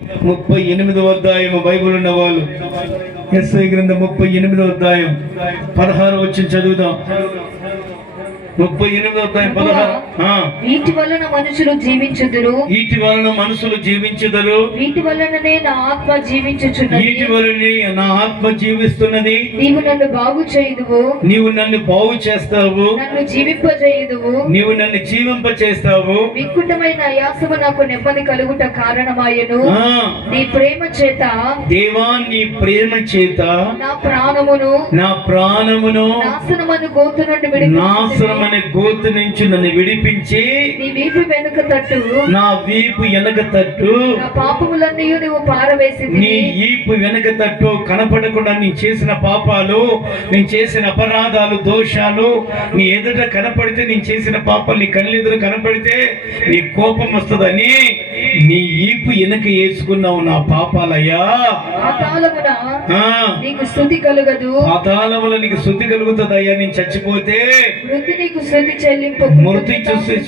38వ అధ్యాయం బైబిల్ ఉన్న వాళ్ళు యెషయా గ్రంథం 38వ అధ్యాయం 16 వచనం చదువుదాం. 38వ అధ్యాయం 16. వీటి వలన మనుషులు జీవించుదురు, వీటి వలన మనుషులు జీవించుదురు, వీటి వలననే నా ఆత్మ జీవించుచున్నది, వీటి వలనే నా ఆత్మ జీవిస్తున్నది. నీవు నన్ను బాగు చేయుదువు, నీవు నన్ను బాగు చేస్తావు, నన్ను జీవింపజేయుదువు, నీవు నన్ను జీవింప చేస్తావు. వికృతమైన ఆయాసము నాకు నెమ్మది కలుగుట కారణమాయెను. నీ ప్రేమ చేత దేవా, నీ ప్రేమ చేత నా ప్రాణమును నాశనమను గోతు నుండి నాశనమనే గోతు నుంచి నన్ను విడిపించి నీ వీపు వెనుక తట్టు, నా వీపు వెనక తట్టు, నా పాపములన్నీ నువ్వు పారవేసి, నీ ఈపు వెనక తట్టు కనపడకుండా నీ చేసిన పాపాలు, నీ చేసిన అపరాధాలు, దోషాలు నీ ఎదుట కనపడితే, నీ చేసిన పాపాలు నీ కళ్ళెదురు కనపడితే నీ కోపం వస్తుందని నీ ఈపు వెనక వేసుకున్నావు నా పాపాలయ్యా. పాతాళమున నీకు స్తుతి కలుగదు, పాతాళముల నీకు స్తుతి కలుగుతుందయ్యా. నేను చచ్చిపోతే మృతి నీకు స్తుతి చెల్లింపు, మృతి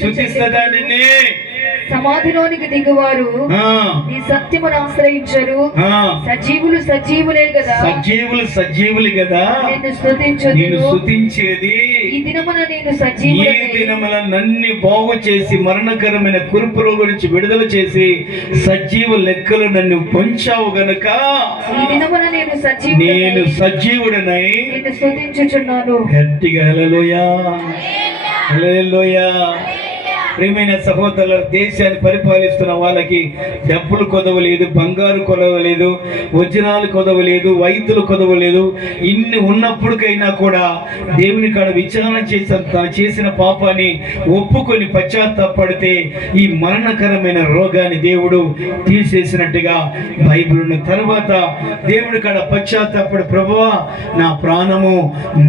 స్తుతిస్తదాన్ని. సమాధిలోనికి దిగువారు నీ సత్యమును ఆశ్రయించరు, సజీవులు సజీవులే కదా, సజీవులు సజీవులు కదా నిన్ను స్తుతించేది. ఈ దినముల నన్ను బాగు చేసి మరణకరమైన కురుపుల గురించి విడుదల చేసి సజీవ లెక్కలు నన్ను పొంచావు గనుక ఈ దినమున నేను సజీవుడనై నిన్ను స్తుతించుచున్నాను. గట్టిగా హల్లెలూయా, హల్లెలూయా. ప్రియమైన సహోదరుల, దేశాన్ని పరిపాలిస్తున్న వాళ్ళకి డబ్బులు కొదవలేదు, బంగారు కొదవలేదు, వజ్రాలు కొదవలేదు, వైద్యులు కొదవలేదు. ఇన్ని ఉన్నప్పటికైనా కూడా దేవుని కాడ విచారణ చేసి తను చేసిన పాపాన్ని ఒప్పుకొని పశ్చాత్తాపడితే ఈ మరణకరమైన రోగాన్ని దేవుడు తీసేసినట్టుగా బైబిల్ ఉన్న తర్వాత దేవుడి కాడ పశ్చాత్తాపడి, ప్రభువా నా ప్రాణము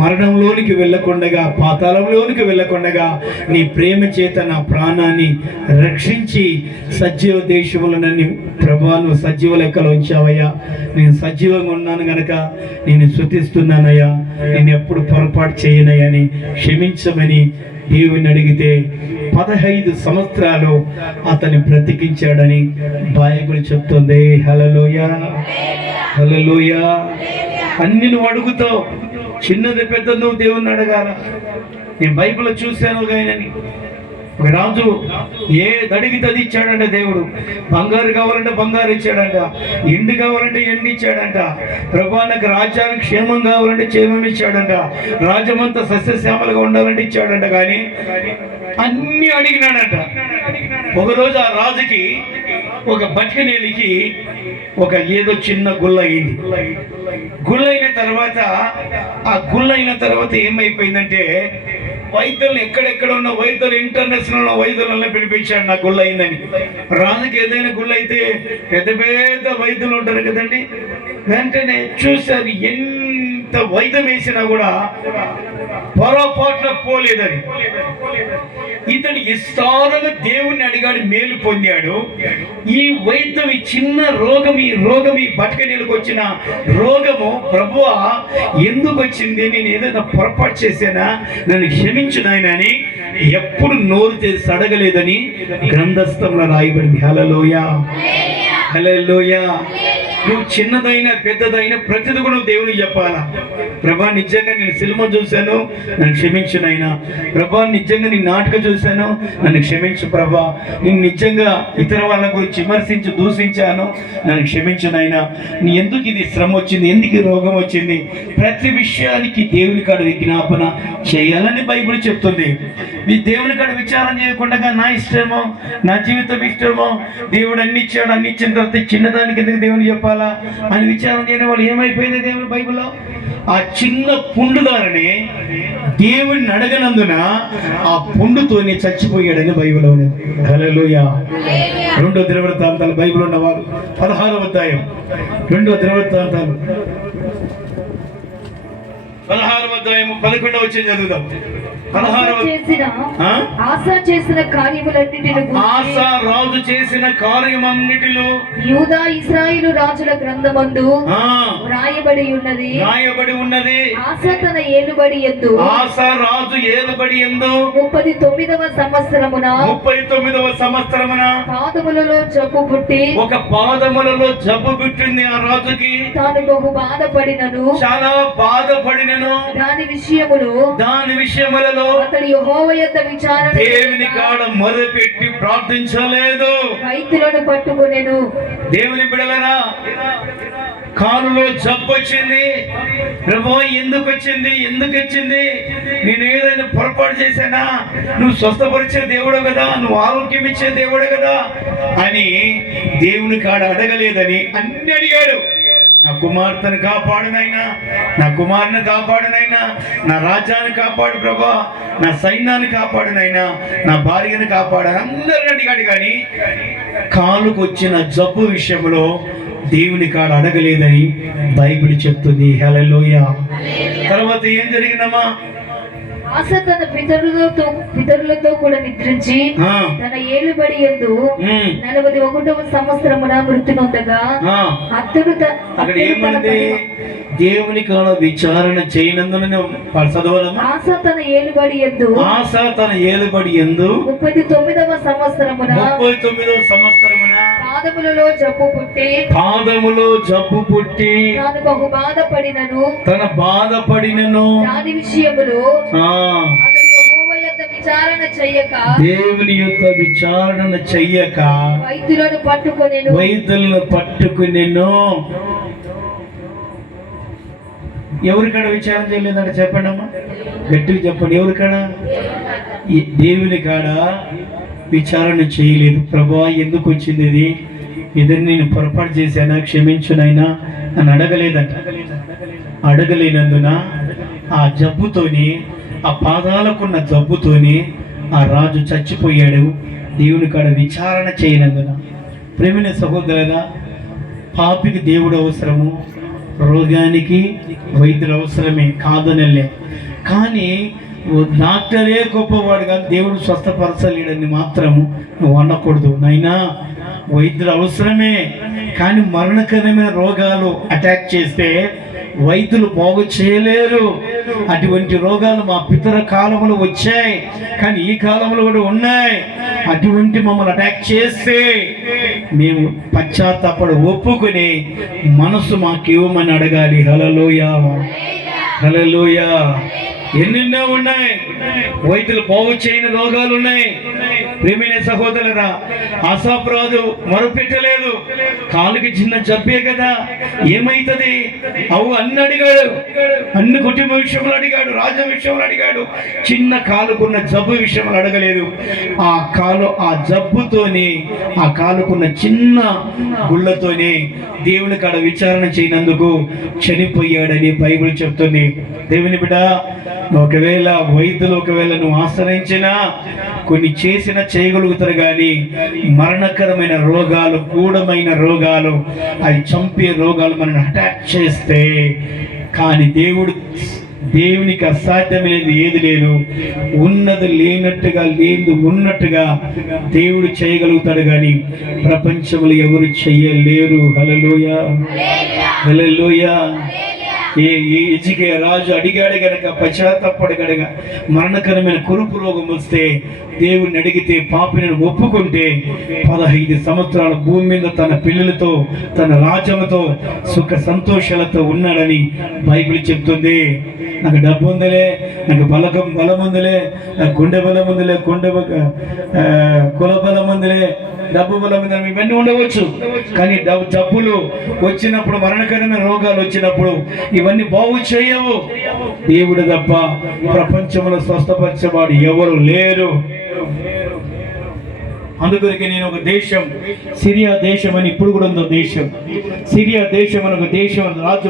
మరణంలోనికి వెళ్ళకుండగా, పాతాళంలోనికి వెళ్ళకుండగా నీ ప్రేమ చేత నా ప్రాణాన్ని రక్షించి సజీవ దేశంలో నన్ను ప్రభాను సజీవ లెక్కలో ఉంచావయ్యా. నేను సజీవంగా ఉన్నాను గనక నేను స్తుతిస్తున్నానయ్యా. నేను ఎప్పుడు పొరపాటు చేయనయ్యని క్షమించమని దేవుని అడిగితే 15 సంవత్సరాలు అతన్ని బ్రతికించాడని బైబిల్ చెప్తుంది. హల్లెలూయా, హల్లెలూయా. అన్ని నువ్వు అడుగుతావు, చిన్నది పెద్ద నువ్వు దేవుణ్ణి అడగాల. నేను బైబిల్లో చూశాను గాయనని ఒక రాజు ఏది అడిగితే అది ఇచ్చాడంట దేవుడు. బంగారు కావాలంటే బంగారు ఇచ్చాడంట, ఎండు కావాలంటే ఎండు ఇచ్చాడంట. ప్రభా నాకు రాజ్యానికి క్షేమం కావాలంటే క్షేమం ఇచ్చాడంట, రాజ్యమంతా సస్యశ్యామలుగా ఉండాలంటే ఇచ్చాడంట. కానీ అన్ని అడిగినాడంట. ఒకరోజు ఆ రాజుకి ఒక బట్కనేలికి ఒక ఏదో చిన్న గుల్ల అయింది. గుల్లైన తర్వాత ఏమైపోయిందంటే వైద్యులు ఎక్కడెక్కడ ఉన్న వైద్యులు, ఇంటర్నేషనల్ వైద్యులను పిలిపించాడు నా గుళ్ళు అయిందని. రాజుకి ఏదైనా గుళ్ళు అయితే పెద్ద పెద్ద వైద్యులు ఉంటారు కదండి. వెంటనే చూశారు, ఎంత వైద్యం వేసినా కూడా పొరపాటున పోలేదని. ఇతను విస్తారంగా దేవుణ్ణి అడిగాడు, మేలు పొందాడు. ఈ వైద్యం, ఈ చిన్న రోగం, ఈ బతకనీళ్ళకి వచ్చిన రోగము ప్రభువా ఎందుకు వచ్చింది, నేను ఏదైనా పొరపాటు చేశానా, నన్ను క్షమించు నాయనా అని ఎప్పుడు నోరు తెరిచి అడగలేదని గ్రంథస్థంలో రాయబడింది. హల్లెలూయా, హల్లెలూయా. నువ్వు చిన్నదైనా పెద్దదైనా ప్రతిది కూడా దేవునికి చెప్పాలా. ప్రభా నిజంగా నేను సినిమా చూశాను, నన్ను క్షమించు నాయనా. ప్రభా నిజంగా నేను నాటకం చూశాను, నన్ను క్షమించు ప్రభా. నేను నిజంగా ఇతర వాళ్ళ గురించి విమర్శించి దూషించాను, నన్ను క్షమించు నాయనా. నీ ఎందుకు ఇది శ్రమ వచ్చింది, ఎందుకు ఈ రోగం వచ్చింది, ప్రతి విషయానికి దేవుని కాడ విజ్ఞాపన చేయాలని బైబిల్ చెప్తుంది. మీ దేవుని కాడ విచారం చేయకుండా నా ఇష్టమో, నా జీవితం ఇష్టమో, దేవుడు అన్ని ఇచ్చాడు, అన్ని ఇచ్చిన తర్వాత చిన్నదానికి ఎందుకు దేవుని చెప్పాలా అని విచారం చేయని వాళ్ళు ఏమైపోయింది దేవుని బైబిల్లో? ఆ చిన్న పుండుదారని దేవుడిని అడగనందున ఆ పుండుతోనే చచ్చిపోయాడని బైబిల్ ఉన్నది. హల్లెలూయా. 2వ దినవృత్తాంతాలు బైబిల్ ఉన్నవారు 16వ అధ్యాయం 2వ దినవృత్తాంతాలు 16వ అధ్యాయం 11వ వచనం చదువుదాం. చేసిన ఆ? ఆసా చేసిన కార్యములన్నిటిని గూర్చి ఆసా రాజు చేసిన కార్యమన్నిటిలో యూదా ఇశ్రాయేలు రాజుల గ్రంథమందు ఆ, వ్రాయబడి ఉన్నది. రాయబడి ఉన్నది. ఆసా తన ఏలుబడి యందు ఆసా రాజు ఏలుబడి ఎందు 39వ సంవత్సరమున 39వ సంవత్సరమున పాదములలో జబ్బు పుట్టి ఒక పాదములలో జబ్బు పుట్టింది ఆ రాజుకి. తాను బహు బాధపడినను చాలా బాధపడినను. దాని విషయములలో అతడు యెహోవా యొద్ద విచారణ దేవుని కాడ మొదలుపెట్టి ప్రార్థించలేదు. రైతులను పట్టుకొనెను. దేవుని బిడలరా, కాలులో జబ్బు వచ్చింది. ప్రభు ఎందుకు వచ్చింది? నేను ఏదైనా పొరపాటు చేశానా? నువ్వు స్వస్థపరిచే దేవుడు కదా, నువ్వు ఆరోగ్యం ఇచ్చే దేవుడు కదా అని దేవుని కాడ అడగలేదని అన్ని అడిగాడు. నా కుమార్తెను కాపాడునైనా, నా కుమారుని కాపాడునైనా, నా రాజ్యాన్ని కాపాడు ప్రభా, నా సైన్యాన్ని కాపాడునైనా, నా భార్యను కాపాడు అందరిని అడిగాడు. కానీ కాలుకు వచ్చిన జబ్బు విషయంలో దేవుని కాడ అడగలేదని బైబిల్ చెప్తుంది. హల్లెలూయా. తర్వాత ఏం జరిగిందమ్మా? ఆసా తన పితరులతో కూడా నిద్రించి తన ఏలుబడి యందు 41వ సంవత్సరమున మృతి నొందగా అతడు అక్కడ ఏమంది? దేవుని కాడ విచారణ చేయనందున చదవదమ్మా. ఆసా తన ఏలుబడి యందు 39వ సంవత్సరమున పాదములలో జబ్బు పుట్టి తాను బహు బాధపడినను దాని విషయములో అతడు యెహోవా యొద్ద విచారణ చెయ్యక వైద్యులను పట్టుకొనెను. ఎవరికాడ విచారణ చేయలేదంటే చెప్పండి అమ్మా, గట్టిగా చెప్పండి. ఎవరికాడ? దేవుని కాడ విచారణ చేయలేదు. ప్రభువా ఎందుకు వచ్చింది ఇది? ఇదని నేను పొరపాటు చేశానా? క్షమించునైనా అని అడగలేనందున ఆ జబ్బుతోని, ఆ పాదాలకున్న జబ్బుతోని ఆ రాజు చచ్చిపోయాడు. దేవుని కాడ విచారణ చేయనందున. ప్రేమైన సహోదరుడా, పాపికి దేవుడు అవసరము, రోగానికి వైద్యులు అవసరమే, కాదనలే. కానీ డాక్టరే గొప్పవాడు కాదు, దేవుడు స్వస్థపరచలేడని మాత్రము నువ్వు అనకూడదు. నైనా వైద్యులు అవసరమే, కానీ మరణకరమైన రోగాలు అటాక్ చేస్తే వైద్యులు బాగు చేయలేరు. అటువంటి రోగాలు మా పితర కాలంలో వచ్చాయి, కానీ ఈ కాలంలో కూడా ఉన్నాయి. అటువంటి మమ్మల్ని అటాక్ చేస్తే మేము పశ్చాత్తాపడి ఒప్పుకొని మనసు మాకు ఇవ్వమని అడగాలి. హల్లెలూయా, హల్లెలూయా. ఎన్నెన్నో ఉన్నాయి, వైద్యులు బాగు చేయని రోగాలు ఉన్నాయి. ప్రియమైన సహోదరురా, ఆసాపు రాజు మొరపెట్టలేదు. కాలుకి చిన్న జబ్బే కదా, ఏమైతుంది? అన్ని అడిగాడు, అన్ని కుటుంబ విషయంలో అడిగాడు, రాజ్య విషయంలో అడిగాడు. చిన్న కాలుకున్న జబ్బు విషయంలో అడగలేదు. ఆ జబ్బుతోని, ఆ కాలుకున్న చిన్న గుళ్ళతోనే దేవుని కాడ విచారణ చేయనందుకు చనిపోయాడని బైబిల్ చెప్తుంది. దేవుని బిడ్డ, ఒకవేళ వైద్యులు నువ్వు ఆశ్రయించినా కొన్ని చేయగలుగుతారు, కానీ మరణకరమైన రోగాలు, గూఢమైన రోగాలు, అవి చంపే రోగాలు మనల్ని అటాక్ చేస్తే, కానీ దేవునికి అసాధ్యమైనది ఏది లేదు. ఉన్నది లేనట్టుగా, లేదు ఉన్నట్టుగా దేవుడు చేయగలుగుతాడు, కానీ ప్రపంచంలో ఎవరు చెయ్యలేరు. హల్లెలూయా, హల్లెలూయా. రాజు అడిగాడు గనక, పశ్చాత్తాపడు గనక, మరణకరమైన కురుపు రోగం వస్తే దేవుడిని అడిగితే, పాపిని ఒప్పుకుంటే 15 సంవత్సరాల భూమి మీద తన పిల్లలతో, తన రాజ్యంతో సుఖ సంతోషాలతో ఉన్నాడని బైబిల్ చెప్తుంది. నాకు డబ్బు ఉందిలే, నాకు బలం ఉందిలే, నాకు గుండె బలం ఉందిలే, కుల బలం ఉందిలే, డబ్బు బలం ఉందని ఇవన్నీ ఉండవచ్చు. కానీ జబ్బులు వచ్చినప్పుడు, మరణకరమైన రోగాలు వచ్చినప్పుడు ఇవన్నీ బాగు చేయవు. దేవుడు తప్ప ప్రపంచంలో స్వస్థపరిచేవాడు ఎవరు లేరు. అందుకొరికి నేను ఒక దేశం, సిరియా దేశం అని ఇప్పుడు కూడా ఉందో దేశం, సిరియా దేశం అని ఒక దేశం రాజు